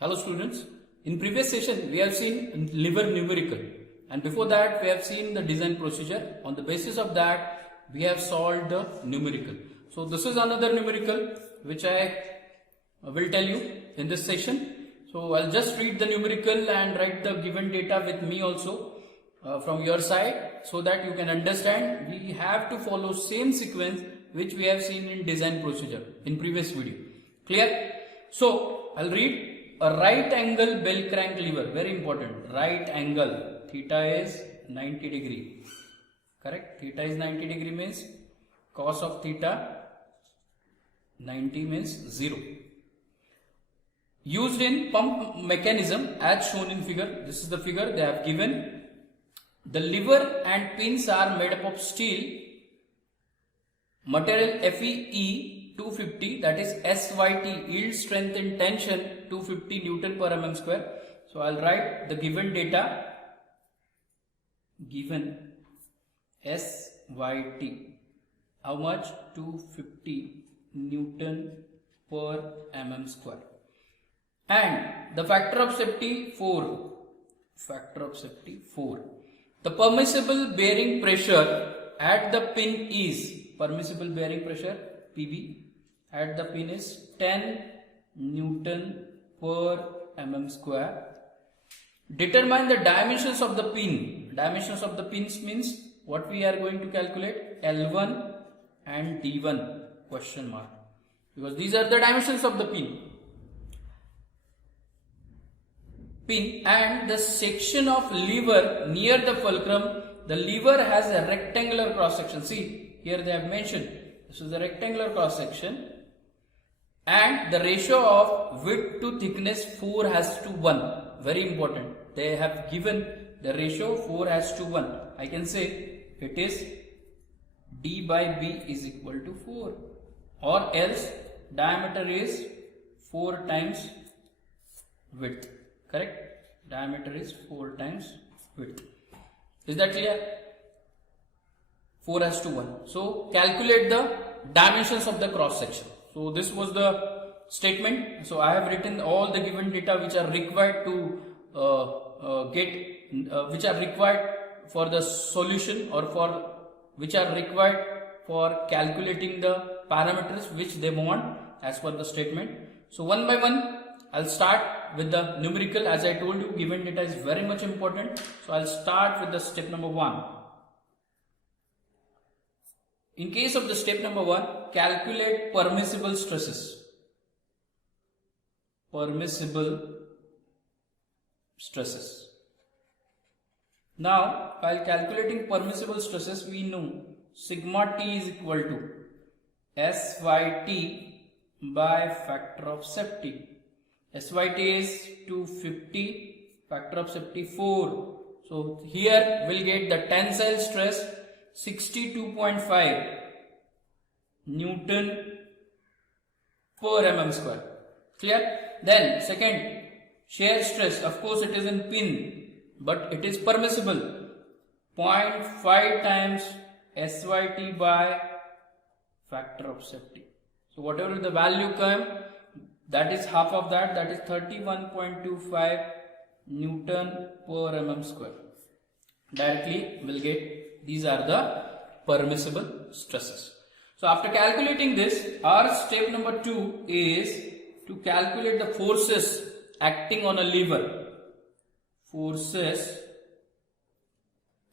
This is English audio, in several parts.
Hello students, in previous session we have seen liver numerical and before that we have seen the design procedure. On the basis of that we have solved the numerical. So this is another numerical which I will tell you in this session. So I'll just read the numerical and write the given data with me also from your side so that you can understand. We have to follow same sequence which we have seen in design procedure in previous video. Clear? So I'll read. A right angle bell crank lever, very important, right angle, theta is 90 degree, correct, theta is 90 degree means cos of theta 90 means 0. Used in pump mechanism as shown in figure, this is the figure they have given. The lever and pins are made up of steel, material FEE 250, that is SYT, yield strength in tension 250 Newton per mm square. So I'll write the given data, given SYT, how much? 250 Newton per mm square, and the factor of safety 4, factor of safety 4. The permissible bearing pressure at the pin is, permissible bearing pressure PB at the pin is 10 Newton per mm square. Determine the dimensions of the pin. Dimensions of the pins means what we are going to calculate, L1 and D1 question mark, because these are the dimensions of the pin. Pin and the section of lever near the fulcrum. The lever has a rectangular cross section. See, here they have mentioned this is the rectangular cross section, and the ratio of width to thickness 4:1. Very important. They have given the ratio 4:1. I can say it is D by B is equal to 4, or else diameter is 4 times width. Correct? Diameter is 4 times width. Is that clear? 4:1. So calculate the dimensions of the cross section. So this was the statement. So I have written all the given data which are required to which are required for the solution, or for which are required for calculating the parameters which they want as per the statement. So one by one I'll start with the numerical. As I told you, given data is very much important. So I'll start with the step number 1. In case of the step number 1, calculate permissible stresses. Permissible stresses. Now, while calculating permissible stresses, we know sigma T is equal to SYT by factor of safety. SYT is 250, factor of safety 4. So here we'll get the tensile stress 62.5 Newton per mm square. Clear? Then second, shear stress, of course it is in pin, but it is permissible, 0.5 times SYT by factor of safety. So whatever the value come, that is half of that, that is 31.25 Newton per mm square. Directly we'll get these are the permissible stresses. So after calculating this, our step number 2 is to calculate the forces acting on a lever. Forces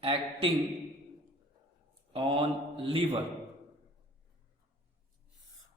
acting on lever.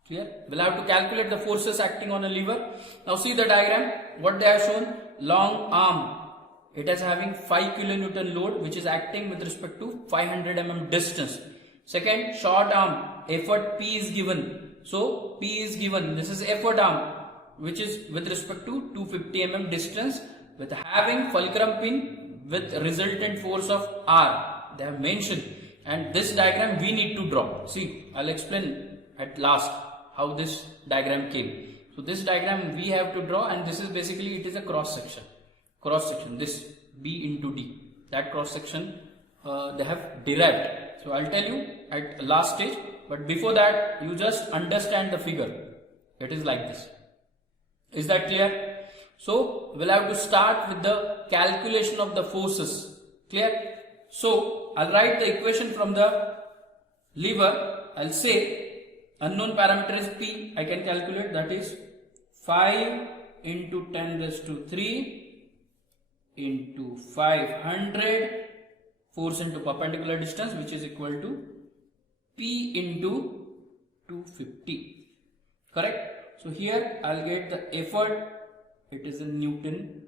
Clear? We'll have to calculate the forces acting on a lever. Now see the diagram, what they have shown. Long arm, it is having 5 kilonewton load which is acting with respect to 500 mm distance. Second, short arm, effort P is given. So P is given, this is effort arm which is with respect to 250 mm distance with having fulcrum pin with resultant force of R. They have mentioned, and this diagram we need to draw. See, I'll explain at last how this diagram came. So this diagram we have to draw, and this is basically, it is a cross section. Cross section, this B into D, that cross section they have derived. So I'll tell you at last stage, but before that you just understand the figure. It is like this. Is that clear? So we'll have to start with the calculation of the forces. Clear? So I'll write the equation from the lever. I'll say unknown parameter is P. I can calculate, that is 5 into 10 raised to 3 into 500 force into perpendicular distance, which is equal to P into 250. Correct? So here I'll get the effort. It is in Newton.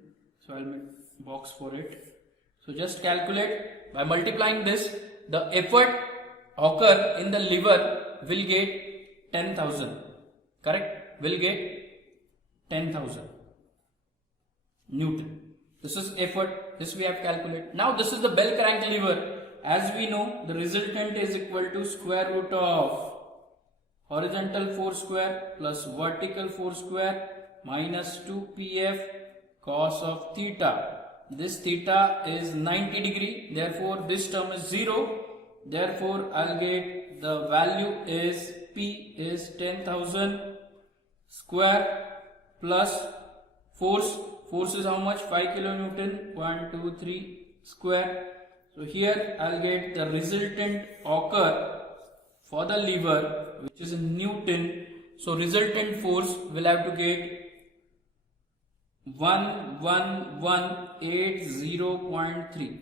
So I'll make box for it. So just calculate by multiplying this. The effort occur in the lever will get 10,000. Correct? Will get 10,000 Newton. This is effort. This we have calculated. Now this is the bell crank lever. As we know, the resultant is equal to square root of horizontal force square plus vertical force square minus 2pf cos of theta. This theta is 90 degree. Therefore, this term is 0. Therefore, I'll get the value is P is 10,000 square plus force. Force is how much? 5 kilonewton. 1, 2, 3 square. So here I'll get the resultant occur for the lever, which is in Newton. So resultant force will have to get 1180.3.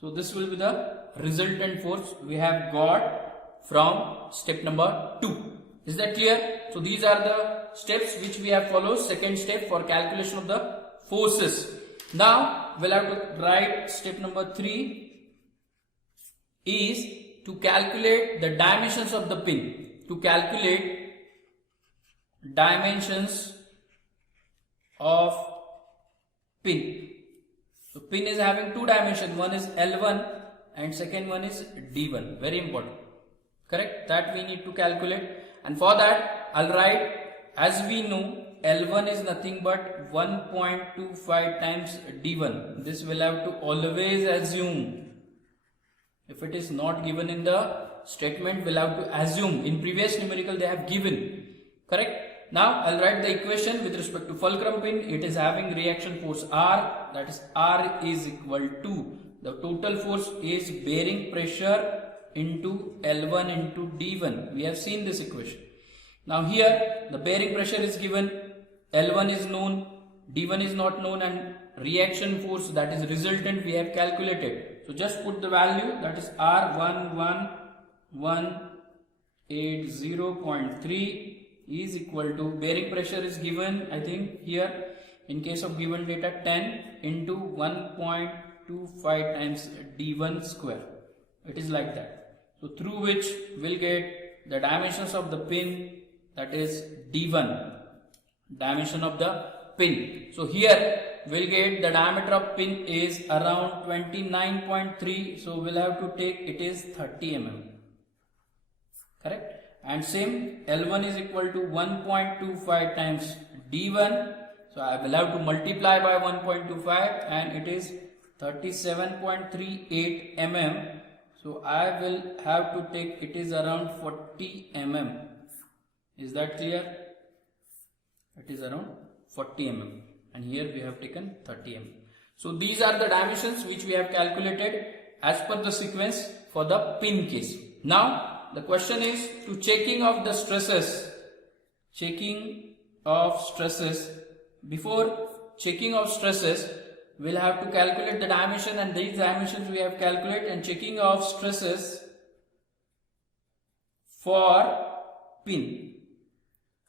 So this will be the resultant force we have got from step number 2. Is that clear? So these are the steps which we have followed. Second step for calculation of the forces. Now we'll have to write step number 3 is to calculate the dimensions of the pin. To calculate dimensions of pin. So pin is having two dimensions. One is L1 and second one is D1. Very important. Correct? That we need to calculate. And for that I'll write, as we know, L1 is nothing but 1.25 times D1. This will have to always assume. If it is not given in the statement, we'll have to assume. In previous numerical they have given. Correct? Now I'll write the equation with respect to fulcrum pin. It is having reaction force R. That is R is equal to the total force is bearing pressure into L1 into D1. We have seen this equation. Now here the bearing pressure is given. L1 is known, D1 is not known, and reaction force, that is resultant, we have calculated. So just put the value, that is R11180.3 is equal to, bearing pressure is given, I think here in case of given data, 10 into 1.25 times D1 square. It is like that. So through which we'll get the dimensions of the pin, that is D1. Dimension of the pin. So here we'll get the diameter of pin is around 29.3. So we'll have to take it is 30 mm. Correct? And same L1 is equal to 1.25 times D1. So I will have to multiply by 1.25 and it is 37.38 mm. So I will have to take it is around 40 mm. Is that clear? It is around 40 mm and here we have taken 30 mm. So these are the dimensions which we have calculated as per the sequence for the pin case. Now the question is to checking of the stresses. Checking of stresses. Before checking of stresses, we'll have to calculate the dimension, and these dimensions we have calculated, and checking of stresses for pin.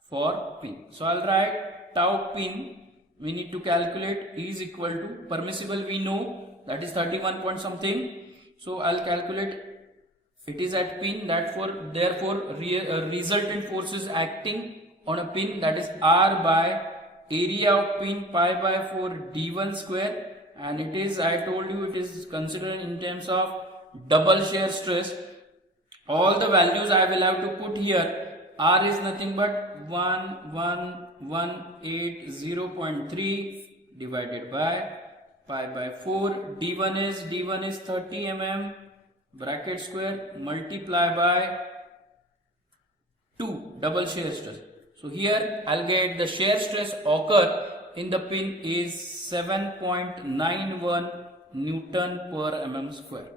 For pin. So I'll write tau pin we need to calculate is equal to permissible, we know that is 31 point something. So I'll calculate it is at pin, therefore resultant force is acting on a pin, that is R by area of pin pi by 4 D1 square, and it is, I told you, it is considered in terms of double shear stress. All the values I will have to put here. R is nothing but 1180.3 divided by pi by 4. D1 is 30 mm bracket square multiply by 2 double shear stress. So here I'll get the shear stress occur in the pin is 7.91 Newton per mm square.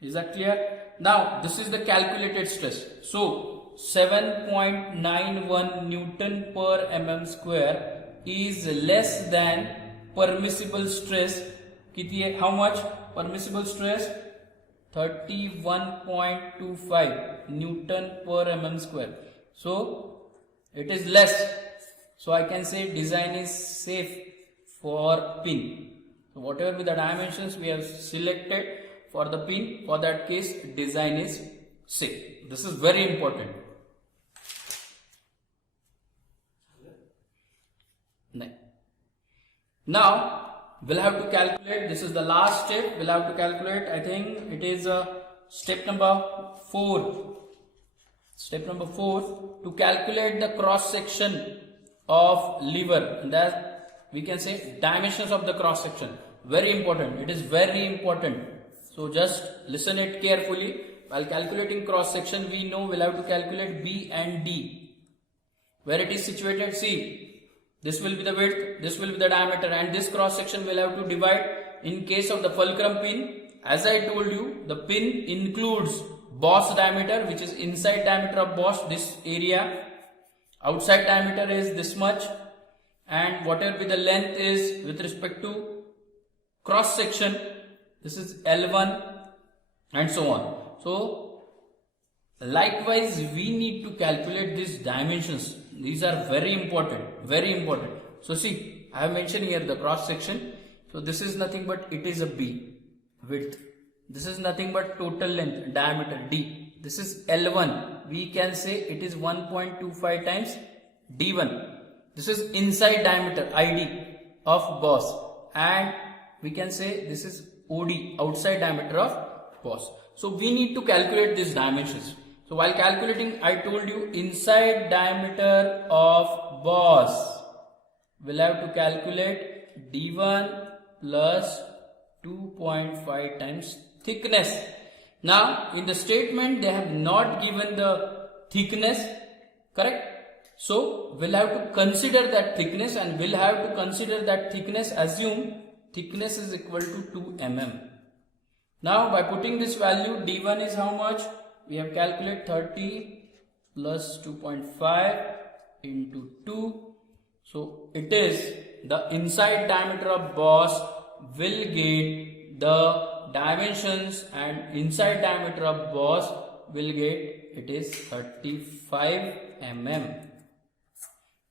Is that clear? Now this is the calculated stress. So 7.91 Newton per mm square is less than permissible stress. How much? Permissible stress 31.25 Newton per mm square. So it is less. So I can say design is safe for pin. So whatever be the dimensions we have selected for the pin, for that case design is safe. This is very important. Now we'll have to calculate, this is the last step, we'll have to calculate, I think it is step number 4. Step number 4, to calculate the cross section of lever, and that we can say dimensions of the cross section. Very important, it is very important. So just listen it carefully. While calculating cross section, we know we'll have to calculate B and D. Where it is situated, see, this will be the width, this will be the diameter, and this cross section will have to divide. In case of the fulcrum pin, as I told you, the pin includes boss diameter, which is inside diameter of boss, this area. Outside diameter is this much, and whatever be the length is with respect to cross section, this is L1 and so on. So likewise we need to calculate these dimensions. These are very important, very important. So see, I have mentioned here the cross section. So this is nothing but it is a B width. This is nothing but total length, diameter D. This is L1. We can say it is 1.25 times D1. This is inside diameter ID of boss, and we can say this is OD, outside diameter of boss. So we need to calculate these dimensions. So while calculating, I told you inside diameter of boss, we'll have to calculate D1 plus 2.5 times thickness. Now in the statement they have not given the thickness, correct? So we'll have to consider that thickness, and we'll have to consider that thickness, assume thickness is equal to 2 mm. Now by putting this value, D1 is how much? We have calculated 30 plus 2.5 into 2. So it is the inside diameter of boss will get the dimensions, and inside diameter of boss will get it is 35 mm.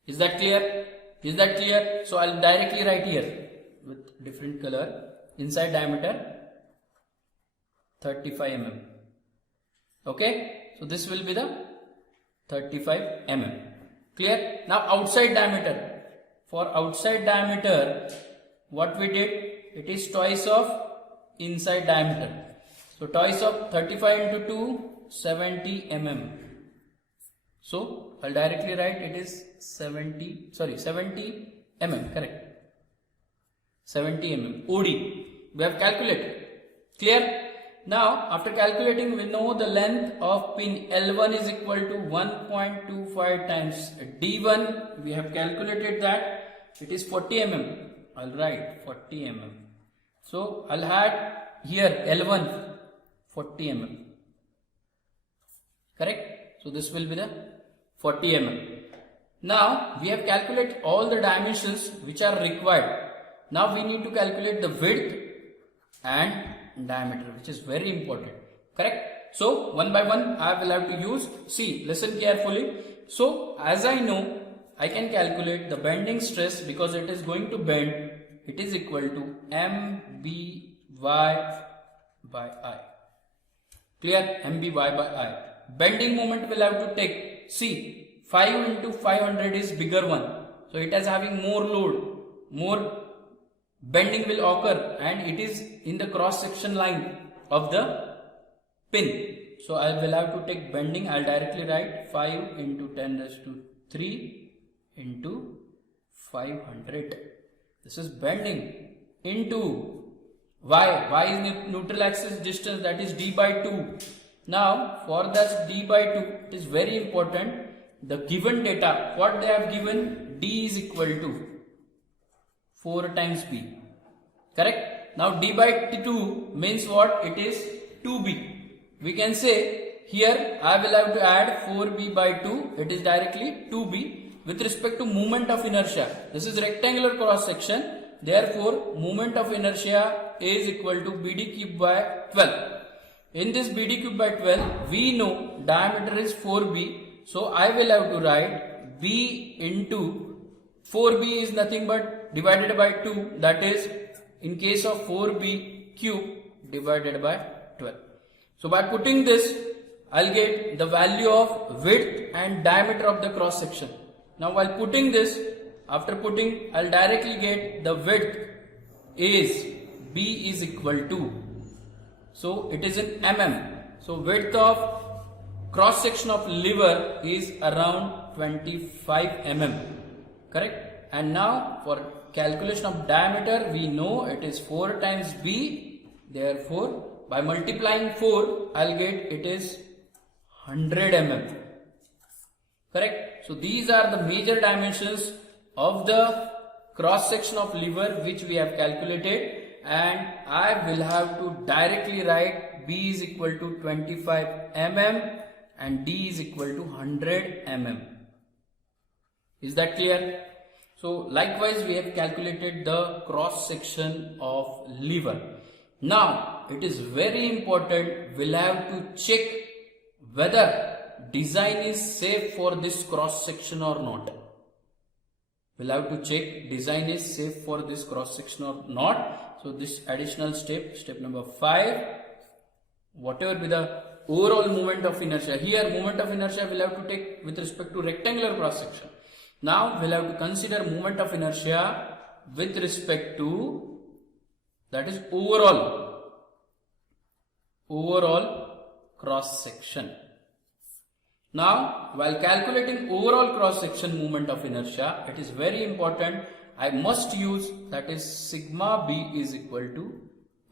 Is that clear? Is that clear? So I'll directly write here with different color. Inside diameter 35 mm. Okay, so this will be the 35 mm. Clear? Now outside diameter. For outside diameter, what we did, it is twice of inside diameter. So twice of 35 into 2, 70 mm. So I'll directly write it is 70 mm, correct. 70 mm. OD. We have calculated. Clear? Now after calculating, we know the length of pin L1 is equal to 1.25 times D1. We have calculated that it is 40 mm. I'll write 40 mm. So I'll add here L1 40 mm. Correct? So this will be the 40 mm. Now we have calculated all the dimensions which are required. Now we need to calculate the width and diameter, which is very important. Correct? So one by one I will have to use. See, listen carefully. So as I know, I can calculate the bending stress because it is going to bend. It is equal to MBY by I. Clear? MBY by I. Bending moment will have to take. See, 5 into 500 is bigger one. So it is having more load, more bending will occur, and it is in the cross section line of the pin. So I will have to take bending. I'll directly write 5 into 10 raised to 3 into 500. This is bending into y. Y is neutral axis distance, that is d by 2. Now for that d by 2, it is very important. The given data, what they have given, d is equal to 4 times b. Correct? Now d by 2 means what? It is 2b. We can say here I will have to add 4b by 2. It is directly 2b. With respect to moment of inertia, this is rectangular cross section. Therefore, moment of inertia is equal to BD cube by 12. In this BD cube by 12, we know diameter is 4b. So I will have to write b into 4b is nothing but divided by 2. That is, in case of 4b cube divided by 12. So by putting this, I'll get the value of width and diameter of the cross section. Now while putting this, after putting, I'll directly get the width is b is equal to, so it is in mm. So width of cross section of lever is around 25 mm. Correct? And now for calculation of diameter, we know it is 4 times b. Therefore, by multiplying 4, I'll get it is 100 mm. Correct? So these are the major dimensions of the cross section of lever which we have calculated, and I will have to directly write b is equal to 25 mm and d is equal to 100 mm. Is that clear? So likewise we have calculated the cross section of lever. Now it is very important, we'll have to check whether design is safe for this cross section or not. We'll have to check design is safe for this cross section or not. So this additional step number 5, whatever be the overall moment of inertia. Here moment of inertia we'll have to take with respect to rectangular cross section. Now we'll have to consider moment of inertia with respect to, that is overall cross section. Now, while calculating overall cross section moment of inertia, it is very important, I must use, that is sigma b is equal to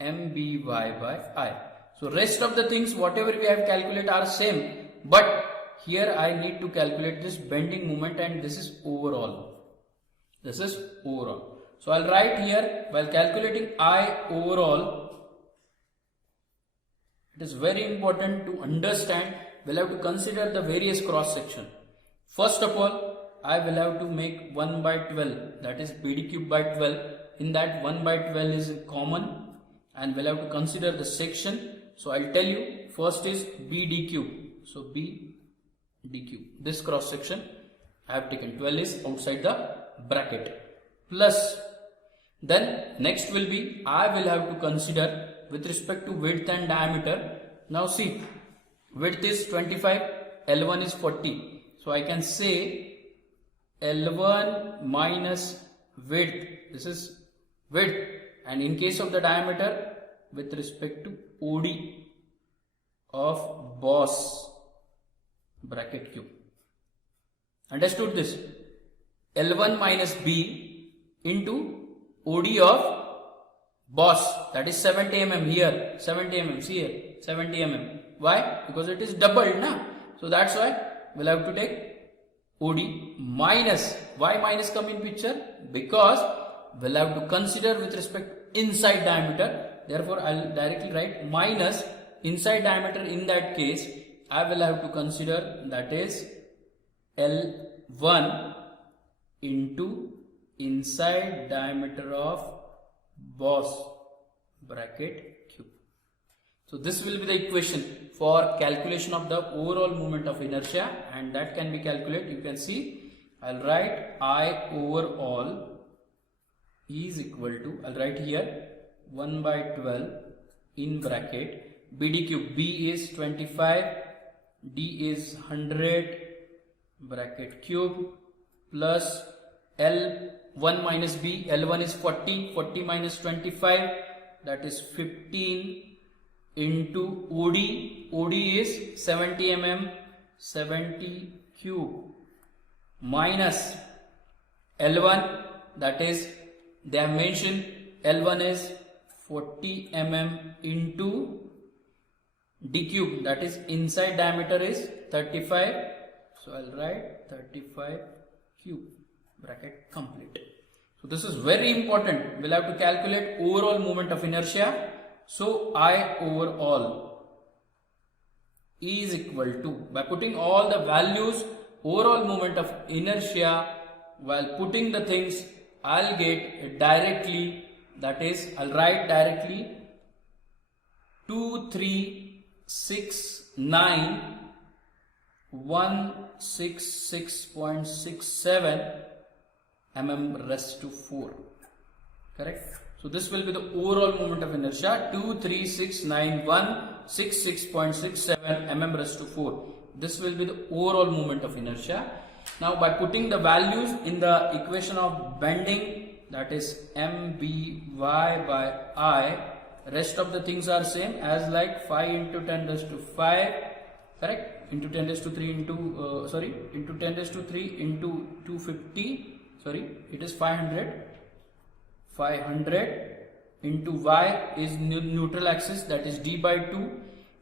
mby by I. So rest of the things whatever we have calculated are same, but here I need to calculate this bending moment, and this is overall. This is overall. So I'll write here, while calculating I overall, it is very important to understand, we'll have to consider the various cross section. First of all, I will have to make 1 by 12, that is BD cube by 12. In that 1 by 12 is common, and we'll have to consider the section. So I'll tell you, first is BD cube. So BD cube, this cross section I have taken, 12 is outside the bracket, plus then next will be, I will have to consider with respect to width and diameter. Now see, width is 25, L1 is 40. So I can say L1 minus width, this is width, and in case of the diameter with respect to OD of boss bracket cube. Understood this? L1 minus B into OD of boss, that is 70 mm here, 70 mm, see here, 70 mm. Why? Because it is doubled now. So that's why we'll have to take OD minus. Why minus come in picture? Because we'll have to consider with respect to inside diameter. Therefore, I'll directly write minus inside diameter. In that case, I will have to consider, that is L1 into inside diameter of boss bracket cube. So this will be the equation for calculation of the overall moment of inertia, and that can be calculated. You can see, I'll write I overall is equal to, I'll write here 1 by 12 in bracket, BD cube, B is 25, D is 100 bracket cube, plus L1 minus B, L1 is 40, 40 minus 25, that is 15 into OD, OD is 70 mm, 70 cube, minus L1, that is, they have mentioned L1 is 40 mm into D cube, that is inside diameter is 35, so I'll write 35 cube, bracket complete. So this is very important. We'll have to calculate overall moment of inertia. So I overall is equal to, by putting all the values, overall moment of inertia, while putting the things, I'll get directly, that is, I'll write directly 2369,166.67 mm raised to 4. Correct? So this will be the overall moment of inertia, 2369166.67 mm raised to 4. This will be the overall moment of inertia. Now by putting the values in the equation of bending, that is mby by I, rest of the things are same as like 5 into 10 raised to 5, correct, into 10 raised to 3 into, into 10 raised to 3 into 250, it is 500 into y is neutral axis, that is d by 2.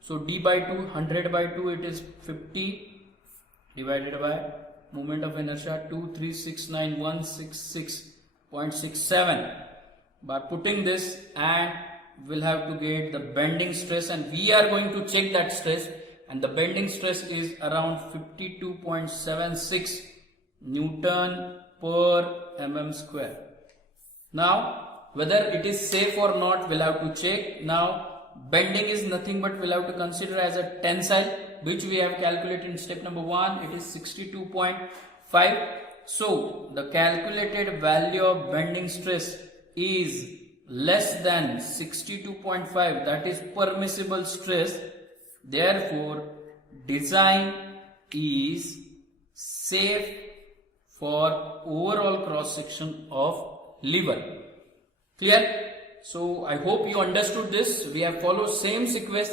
So d by 2, 100 by 2, it is 50 divided by moment of inertia 2369166.67. By putting this, and we'll have to get the bending stress, and we are going to check that stress, and the bending stress is around 52.76 Newton per mm square. Now whether it is safe or not, we'll have to check. Now bending is nothing but we'll have to consider as a tensile, which we have calculated in step number 1. It is 62.5. So the calculated value of bending stress is less than 62.5, that is permissible stress. Therefore design is safe for overall cross section of lever. Clear? So I hope you understood this. We have followed same sequence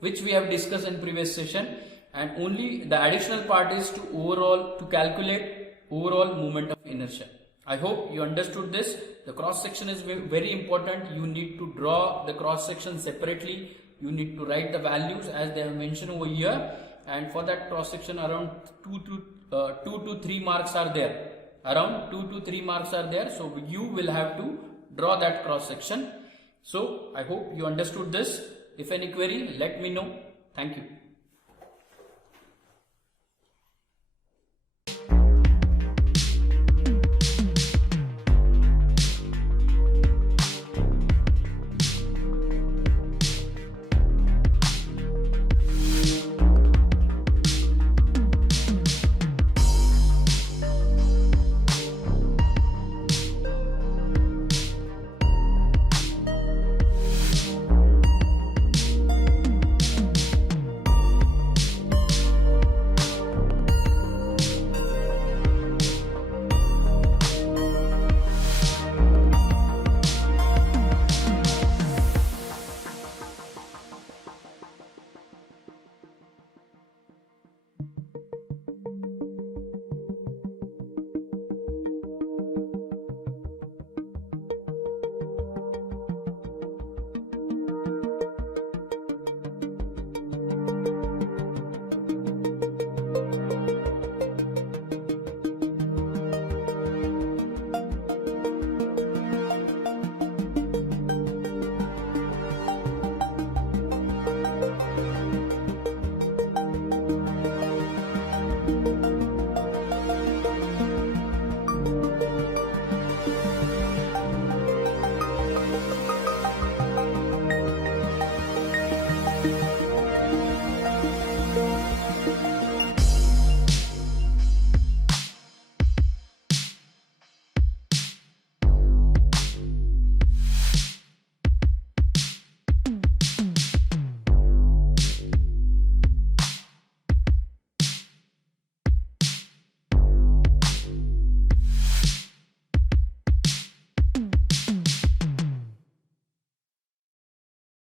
which we have discussed in previous session, and only the additional part is to calculate overall moment of inertia. I hope you understood this. The cross section is very important. You need to draw the cross section separately. You need to write the values as they have mentioned over here, and for that cross section around 2 to 3 marks are there. Around 2 to 3 marks are there. So you will have to draw that cross section. So I hope you understood this. If any query, let me know. Thank you.